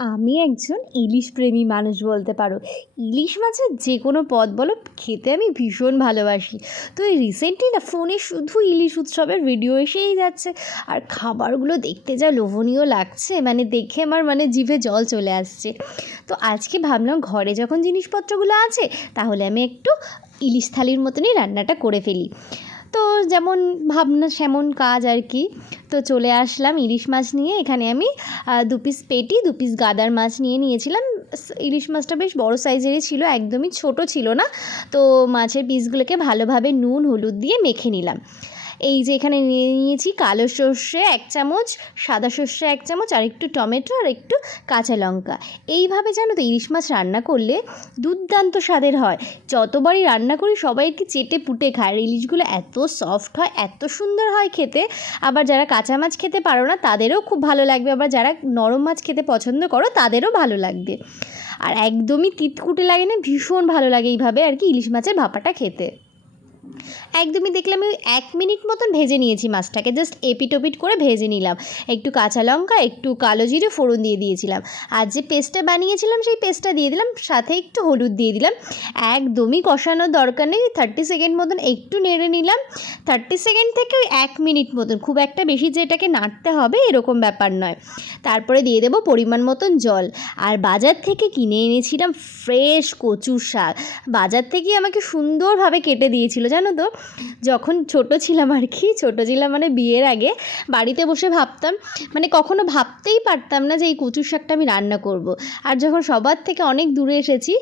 আমি একজন ইলিশ প্রেমী মানুষ বলতে পারো। ইলিশ মাছের যে কোনো পদ বলো, খেতে আমি ভীষণ ভালোবাসি। তো এই রিসেন্টলি না ফোনে শুধু ইলিশ উৎসবের ভিডিও এসেই যাচ্ছে, আর খাবারগুলো দেখতে যা লোভনীয় লাগছে, মানে দেখে আমার জিভে জল চলে আসছে। তো আজকে ভাবলাম ঘরে যখন জিনিসপত্রগুলো আছে, তাহলে আমি একটু ইলিশ থালির মতনই রান্নাটা করে ফেলি। তো যেমন ভাবনা সেমন কাজ আর কি। তো চলে আসলাম ইলিশ মাছ নিয়ে। এখানে আমি 2 পিস পেটি, 2 পিস গাদার মাছ নিয়েছিলাম। ইলিশ মাছটা বেশ বড় সাইজেরই ছিল, একদমই ছোট ছিল না। তো মাছের পিসগুলোকে ভালোভাবে নুন হলুদ দিয়ে মেখে নিলাম। এই যে এখানে নিয়েছি কালো সর্ষে 1 চামচ, সাদা সর্ষে 1 চামচ, আর একটু টমেটো আর একটু কাঁচা লঙ্কা। এইভাবে জানো তো ইলিশ মাছ রান্না করলে দুর্দান্ত স্বাদের হয়। যতবারই রান্না করি সবাই কি চেটে পুটে খায়। আর ইলিশগুলো এত সফট হয়, এত সুন্দর হয় খেতে। আবার যারা কাঁচা মাছ খেতে পারো না তাদেরও খুব ভালো লাগবে, আবার যারা নরম মাছ খেতে পছন্দ করো তাদেরও ভালো লাগবে। আর একদমই তিতকুটে লাগে না, ভীষণ ভালো লাগে এইভাবে আর কি ইলিশ মাছের ভাপাটা খেতে। একদমই দেখলাম আমি 1 মিনিট মতন ভেজে নিয়েছি মাছটাকে, জাস্ট এপিট ওপিট করে ভেজে নিলাম। একটু কাঁচা লঙ্কা, একটু কালো জিরে ফোড়ন দিয়ে দিয়েছিলাম। আর যে পেস্টটা বানিয়েছিলাম সেই পেস্টটা দিয়ে দিলাম, সাথে একটু হলুদ দিয়ে দিলাম। একদমই কষানোর দরকার নেই, 30 সেকেন্ড মতন একটু নেড়ে নিলাম। 30 সেকেন্ড থেকে ওই 1 মিনিট মতন, খুব একটা বেশি যে এটাকে নাড়তে হবে এরকম ব্যাপার নয়। তারপরে দিয়ে দেবো পরিমাণ মতন জল। আর বাজার থেকে কিনে এনেছিলাম ফ্রেশ কচুর শাক। বাজার থেকে আমাকে সুন্দরভাবে কেটে দিয়েছিল জানো তো। যখন ছোটো ছিলাম আর কি, ছোটো ছিলাম মানে বিয়ের আগে, বাড়িতে বসে ভাবতাম, মানে কখনো ভাবতেই পারতাম না যে এই কচুর শাকটা আমি রান্না করব। আর যখন সবার থেকে অনেক দূরে এসেছি,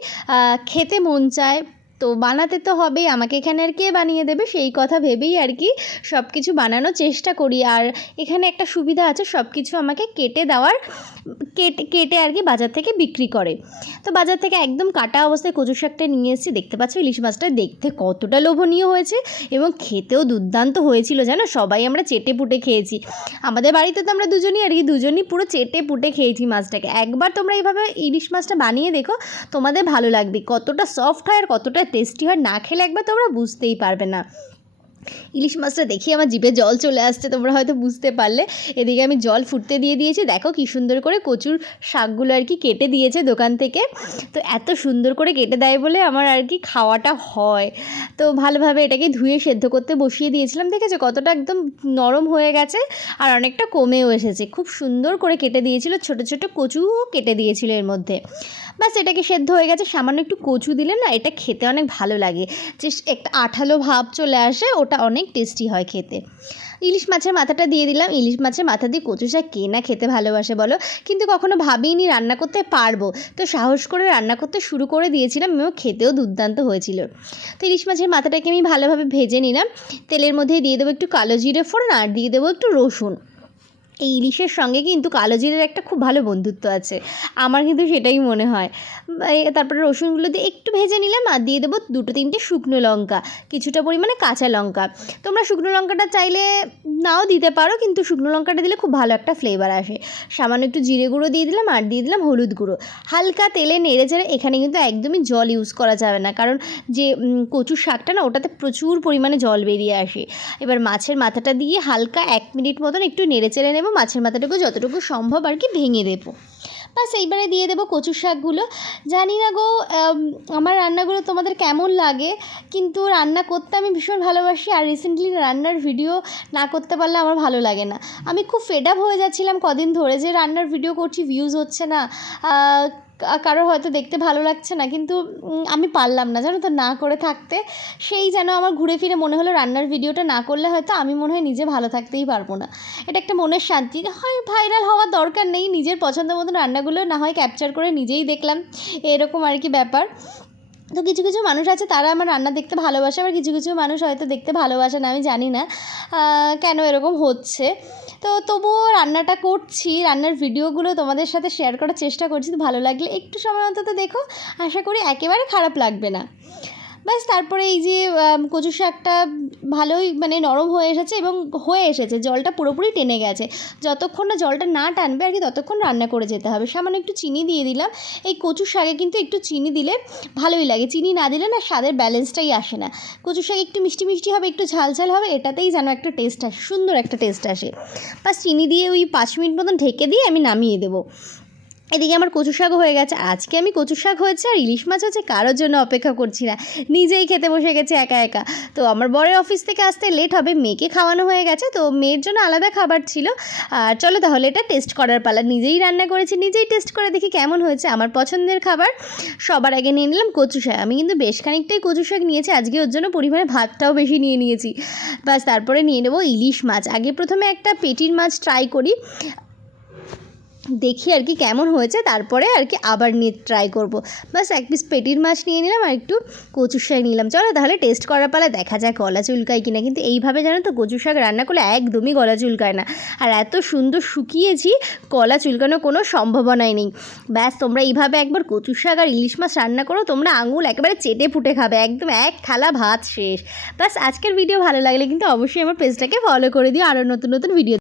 খেতে মন চায়, তো বানাতে তো হবেই, আমাকে এখানে আর কে বানিয়ে দেবে, সেই কথা ভেবেই আর কি সব কিছু বানানোর চেষ্টা করি। আর এখানে একটা সুবিধা আছে, সব কিছু আমাকে কেটে দেওয়ার, কেটে আর কি বাজার থেকে বিক্রি করে। তো বাজার থেকে একদম কাটা অবস্থায় কচু শাকটা নিয়ে এসেছি। দেখতে পাচ্ছ ইলিশ মাছটা দেখতে কতটা লোভনীয় হয়েছে, এবং খেতেও দুর্দান্ত হয়েছিল জানো। সবাই আমরা চেটে পুটে খেয়েছি। আমাদের বাড়িতে তো আমরা দুজনই পুরো চেটে পুটে খেয়েছি মাছটাকে। একবার তোমরা এইভাবে ইলিশ মাছটা বানিয়ে দেখো, তোমাদের ভালো লাগবে। কতটা সফট হয় আর কতটা টেস্টি হয়, না খেলে একবার তোমরা বুঝতেই পারবে না। ইলিশ মাছটা দেখি আমার জিভে জল চলে আসছে, তোমরা হয়তো বুঝতে পারলে। এদিকে আমি জল ফুটতে দিয়েছি, দেখো কী সুন্দর করে কচুর শাকগুলো আর কি কেটে দিয়েছে দোকান থেকে। তো এত সুন্দর করে কেটে দেয় বলে আমার আর কি খাওয়াটা হয়। তো ভালোভাবে এটাকে ধুয়ে সেদ্ধ করতে বসিয়ে দিয়েছিলাম। দেখেছো কতটা একদম নরম হয়ে গেছে, আর অনেকটা কমেও এসেছে। খুব সুন্দর করে কেটে দিয়েছিল, ছোটো ছোটো কচুও কেটে দিয়েছিল এর মধ্যে। ব্যাস এটাকে সেদ্ধ হয়ে গেছে। সামান্য একটু কচু দিলে না এটা খেতে অনেক ভালো লাগে, যে একটা আঠালো ভাব চলে আসে, ওটা অনেক টেস্টি হয় খেতে। ইলিশ মাছের মাথাটা দিয়ে দিলাম। ইলিশ মাছের মাথা দিয়ে কচু শাক কে না খেতে ভালোবাসে বলো, কিন্তু কখনো ভাবিনি রান্না করতে পারবো। তো সাহস করে রান্না করতে শুরু করে দিয়েছিলাম, এবং খেতেও দুর্দান্ত হয়েছিল। তো ইলিশ মাছের মাথাটাকে আমি ভালোভাবে ভেজে নিলাম। তেলের মধ্যে দিয়ে দেবো একটু কালো জিরে ফোড়ন, আর দিয়ে দেবো একটু রসুন। এই ইলিশের সঙ্গে কিন্তু কালো জিরের একটা খুব ভালো বন্ধুত্ব আছে, আমার কিন্তু সেটাই মনে হয়। তারপরে রসুনগুলো দিয়ে একটু ভেজে নিলাম, আর দিয়ে দেবো 2-3টে শুকনো লঙ্কা, কিছুটা পরিমাণে কাঁচা লঙ্কা। তোমরা শুকনো লঙ্কাটা চাইলে নাও দিতে পারো, কিন্তু শুকনো লঙ্কাটা দিলে খুব ভালো একটা ফ্লেভার আসে। সামান্য একটু জিরে গুঁড়ো দিয়ে দিলাম, আর দিয়ে দিলাম হলুদ গুঁড়ো। হালকা তেলে নেড়ে চেড়ে, এখানে কিন্তু একদমই জল ইউজ করা যাবে না, কারণ যে কচুর শাকটা না, ওটাতে প্রচুর পরিমাণে জল বেরিয়ে আসে। এবার মাছের মাথাটা দিয়ে হালকা 1 মিনিট মতন একটু নেড়ে চেড়ে নেবো। মাছের মাথাটাকে যতটুকু সম্ভব আর কি ভেঙে দেবো। বাস এইবারে দিয়ে দেবো কচু শাকগুলো। জানি না গো, আমার রান্নাগুলো তোমাদের কেমন লাগে, কিন্তু রান্না করতে আমি ভীষণ ভালোবাসি। আর রিসেন্টলি রান্নার ভিডিও না করতে পারলে আমার ভালো লাগে না। আমি খুব ফেড আপ হয়ে যাচ্ছিলাম কদিন ধরে, যে রান্নার ভিডিও করছি, ভিউজ হচ্ছে না, কারোর হয়তো দেখতে ভালো লাগছে না, কিন্তু আমি পারলাম না জানো তো না করে থাকতে। সেই যেন আমার ঘুরে ফিরে মনে হলো রান্নার ভিডিওটা না করলে হয়তো আমি মনে হয় নিজে ভালো থাকতেই পারবো না। এটা একটা মনের শান্তি হয়, ভাইরাল হওয়ার দরকার নেই, নিজের পছন্দ মতন রান্নাগুলো না হয় ক্যাপচার করে নিজেই দেখলাম, এরকম আর কি ব্যাপার। তো কিছু কিছু মানুষ আছে তারা আমার রান্না দেখতে ভালোবাসে, আবার কিছু কিছু মানুষ হয়তো দেখতে ভালোবাসে না, আমি জানি না কেন এরকম হচ্ছে। তো তবুও রান্নাটা করছি, রান্নার ভিডিওগুলো তোমাদের সাথে শেয়ার করার চেষ্টা করছি। তো ভালো লাগলে একটু সময় অন্তত দেখো, আশা করি একেবারে খারাপ লাগবে না। ব্যাস তারপরে এই যে কচু শাকটা ভালোই মানে নরম হয়ে এসেছে, এবং হয়ে এসেছে, জলটা পুরোপুরি টেনে গেছে। যতক্ষণ না জলটা না টানবে আর কি, ততক্ষণ রান্না করে যেতে হবে। সামান্য একটু চিনি দিয়ে দিলাম। এই কচু শাকে কিন্তু একটু চিনি দিলে ভালোই লাগে, চিনি না দিলে না স্বাদের ব্যালেন্সটাই আসে না। কচু শাক একটু মিষ্টি মিষ্টি হবে, একটু ঝাল ঝাল হবে, এটাতেই যেন একটা টেস্ট আসে, সুন্দর একটা টেস্ট আসে। বাস চিনি দিয়ে ওই 5 মিনিট মতন ঢেকে দিয়ে আমি নামিয়ে দেবো। এদিকে আমার কচু শাকও হয়ে গেছে। আজকে আমি কচু শাক হয়েছে আর ইলিশ মাছ হচ্ছে, কারোর জন্য অপেক্ষা করছি না, নিজেই খেতে বসে গেছি একা একা। তো আমার বরের অফিস থেকে আসতে লেট হবে, মেয়েকে খাওয়ানো হয়ে গেছে, তো মেয়ের জন্য আলাদা খাবার ছিল। আর চলো তাহলে এটা টেস্ট করার পালা, নিজেই রান্না করেছি, নিজেই টেস্ট করে দেখি কেমন হয়েছে। আমার পছন্দের খাবার সবার আগে নিয়ে নিলাম কচু শাক। আমি কিন্তু বেশ খানিকটাই কচু শাক নিয়েছি আজকে, ওর জন্য পরিমাণে ভাতটাও বেশি নিয়ে নিয়েছি। বাস তারপরে নিয়ে নেবো ইলিশ মাছ। আগে প্রথমে একটা পেটির মাছ ট্রাই করি, দেখি আর কি কেমন হয়েছে, তারপরে আর কি আবার নিয়ে ট্রাই করব। বাস এক পিস পেটির মাছ নিয়ে নিলাম আর একটু কচু শাক নিলাম। চলো তাহলে টেস্ট করার পালা, দেখা যাক গলা চুলকায় কিনা। কিন্তু এইভাবে জানো তো কচু শাক রান্না করলে একদমই গলা চুলকায় না, আর এত সুন্দর শুকিয়েছি, গলা চুলকানোর কোনো সম্ভাবনাই নেই। ব্যাস তোমরা এইভাবে একবার কচু শাক আর ইলিশ মাছ রান্না করো, তোমরা আঙুল একেবারে চেটে ফুটে খাবে, একদম এক থালা ভাত শেষ। ব্যাস আজকের ভিডিও ভালো লাগলে কিন্তু অবশ্যই আমার পেজটাকে ফলো করে দিও আরও নতুন নতুন ভিডিও